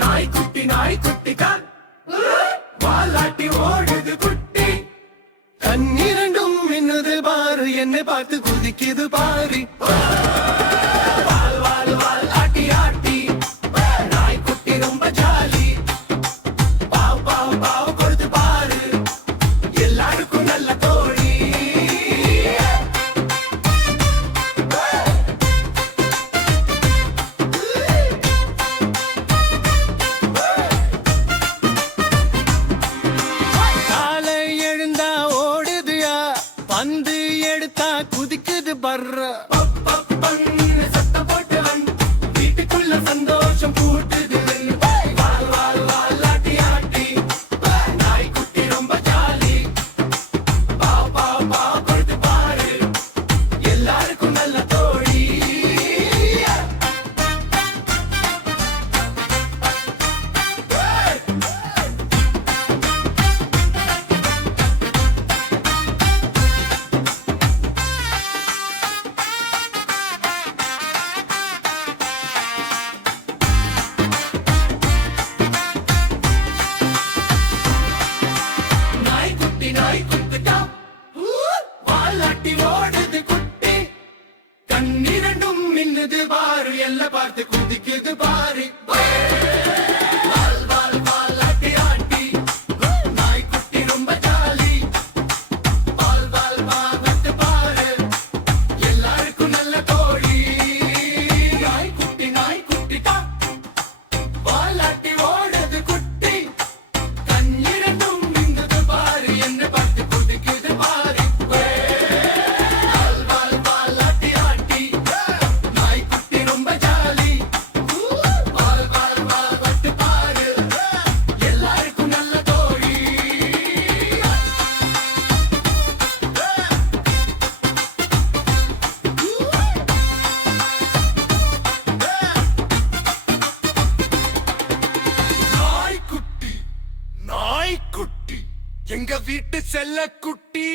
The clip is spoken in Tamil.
நாய்க்குட்டி வாலாட்டி ஓடுது குட்டி. கண்ணிரண்டும் மின்னுது பாரு, என்னை பார்த்து குதிக்குது பாரு. வால் வால் வால் ஆட்டி ஆட்டி நாய்க்குட்டி ரொம்ப ஜாலி. பாவ் பாவ் பாவ் கொடுத்து பாரு, எல்லாருக்கும் நல்ல தோழி. பந்து எடுத்தா குதிக்குது பர்ற, சத்தம் போட்டு வீட்டுக்குள்ள சந்தோஷம் கூட்டுது. வால் வால் வால் ஆட்டி ஆட்டி நாய்க்குட்டி ரொம்ப ஜாலி. பாவ் பாவ் பாவ் கொடுத்து பாரு, எல்லாருக்கும் நல்ல தோழி. வாலாட்டி ஓடுது குட்டி, கண்ணிரண்டும் மின்னுது பாரு, எல்லாம் பார்த்து குதிக்குது பாரு. வால் வால் வால் ஆட்டி ஆட்டி நாய்க்குட்டி ரொம்ப ஜாலி. வால் வால் வால் விட்டு பாரு, எல்லாருக்கும் நல்ல தோழி. நாய்க்குட்டி வாலாட்டி ஓடுது குட்டி, கண்ணிரண்டும் மின்னுது பாரு, என்ன பார்த்து குதிக்குது பாரு. நாய்க்குட்டி எங்க வீட்டு செல்ல குட்டி.